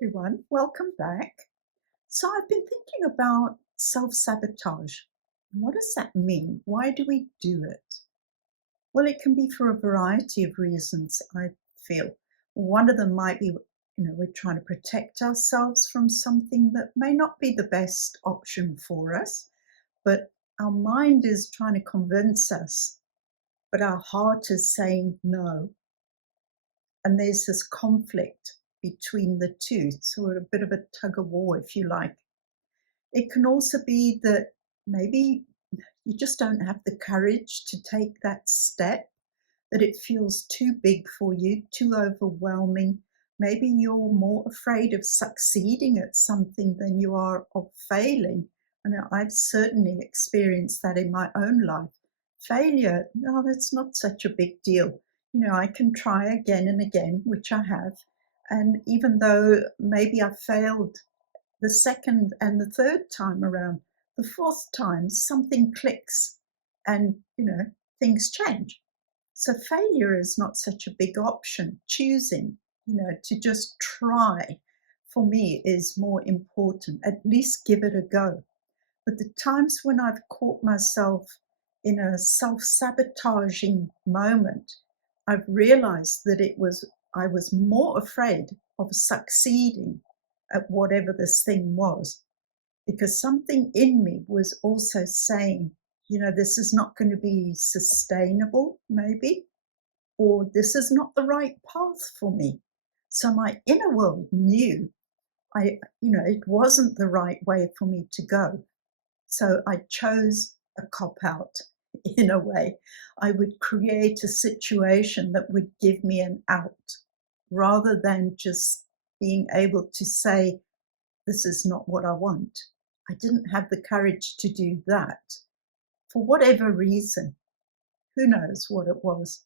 Everyone, welcome back. So, I've been thinking about self sabotage. What does that mean? Why do we do it? Well, it can be for a variety of reasons, I feel. One of them might be, we're trying to protect ourselves from something that may not be the best option for us, but our mind is trying to convince us, but our heart is saying no. And there's this conflict between the two, sort of a bit of a tug of war, if you like. It can also be that maybe you just don't have the courage to take that step, that it feels too big for you, too overwhelming. Maybe you're more afraid of succeeding at something than you are of failing. And I've certainly experienced that in my own life. Failure, no, that's not such a big deal. I can try again and again, which I have. And even though maybe I failed the second and the third time around, the fourth time, something clicks and, things change. So failure is not such a big option. Choosing, to just try for me is more important. At least give it a go. But the times when I've caught myself in a self-sabotaging moment, I've realized that I was more afraid of succeeding at whatever this thing was, because something in me was also saying, this is not going to be sustainable, maybe, or this is not the right path for me. So my inner world knew it wasn't the right way for me to go. So I chose a cop out in a way. I would create a situation that would give me an out rather than just being able to say, this is not what I want. I didn't have the courage to do that for whatever reason. Who knows what it was?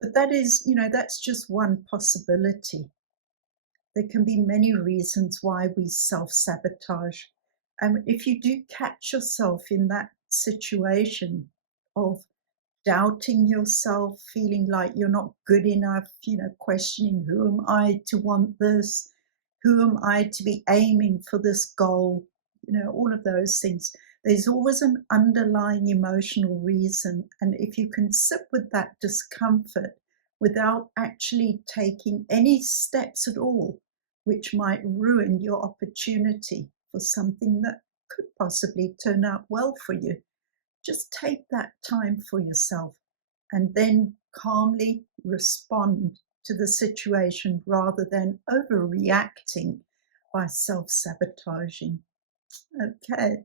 But that's just one possibility. There can be many reasons why we self sabotage. And if you do catch yourself in that situation of doubting yourself, feeling like you're not good enough, questioning, who am I to want this? Who am I to be aiming for this goal? All of those things. There's always an underlying emotional reason. And if you can sit with that discomfort without actually taking any steps at all, which might ruin your opportunity for something that could possibly turn out well for you, just take that time for yourself and then calmly respond to the situation rather than overreacting by self-sabotaging. Okay,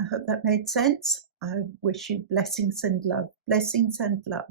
I hope that made sense. I wish you blessings and love. Blessings and love.